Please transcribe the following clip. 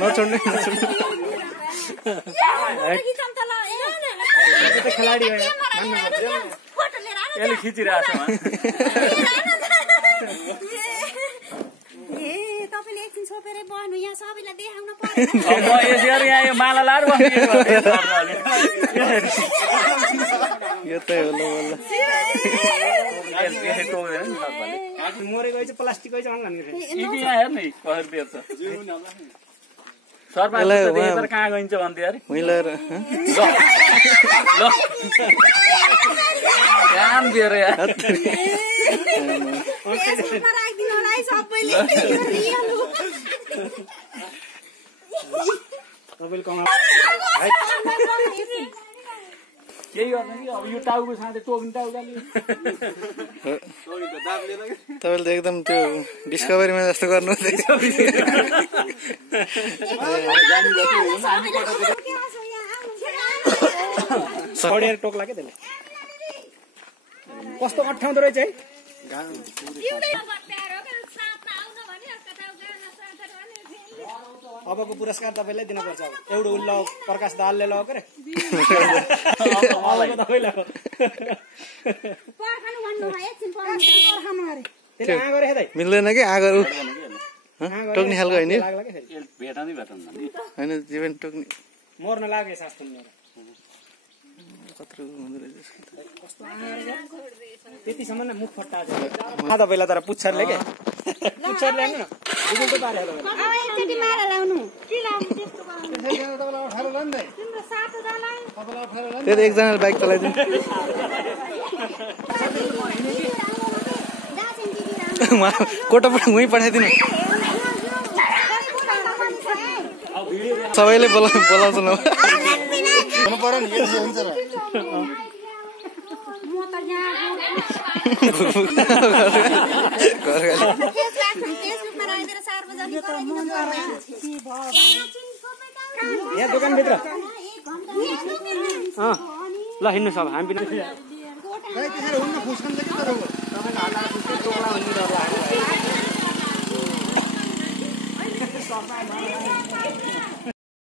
नछोड्ने खेलाडी हो यसले खिचिरहेछ तपाईले एकदिन छोपेरै बस्नु यहाँ सबैलाई देखाउन पर्यो यहाँ माला लाएर बस्नु यो त हो मरेको चाहिँ प्लास्टिक चाहिँ यहाँ हेर्नु कसरी बेच्छ सरपाले कहाँ गइन्छ भन्थे अरे काम दिएर केही गर्दैन कि अब यो टाउको साँच्चै टोक्ने टाउकाले तपाईँले त एकदम त्यो डिस्कभरीमा जस्तो गर्नु सडेर टोक्ला के त्यसले कस्तो अठाउँदो रहेछ है अबको पुरस्कार तपाईँलाई दिनुपर्छ एउटा उल्लो प्रकाश दालले लगेको रे मिल्दैन कि आगो टोक्ने खालको होइन होइन जीवन टोक्ने मर्न लाग्यो शास्त्र त्यतिसम्म नै मुख फट्टा तपाईँलाई तर पुच्छरले के पुच्छर ल्याउनु न त्यो एकजनाले बाइक चलाइदिनु कोटाबाट उहीँ पठाइदिनु सबैले बोलाउँछ न पर्यो नि हुन्छ यहाँ दोकानभित्र ल हिँड्नु सब हामी